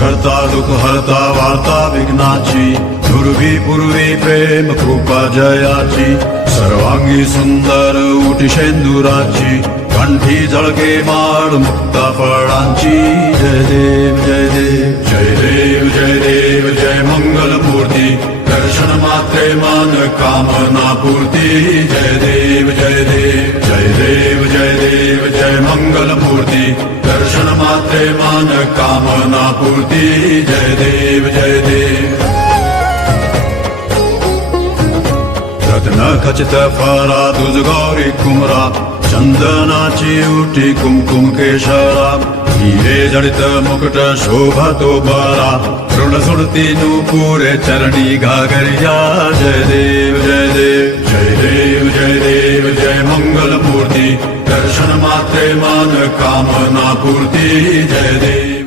करता दुःख हरता वार्ता विघ्नाची, दुर्वी पूर्वी प्रेम कृपा जयाची, सर्वांगी सुंदर उटी शेंदुराची, कंठी झळके माळ मुक्ता फळांची. जय देव जय देव जय देव जय देव जय मंगल मूर्ती, दर्शन मात्रे मान कामना पूर्ती. जय देव जय देव जय देव जय देव जय मंगल मूर्ती, दर्शन मात्रे मान कामना पूर्ती. जय देव जय देव. रत्न खचित फरा दुज गौरी कुमरा, चंदनाची उटी कुमकुम केशरा, हिरे जडित मुकुट शोभतो बरा, ऋण सुरती नूपुरे चरणी घागरिया. जय देव जय देव जय देव जय देव जय मंगल मूर्ती, दर्शन मात्रे मान कामना पूर्ती. जय देव.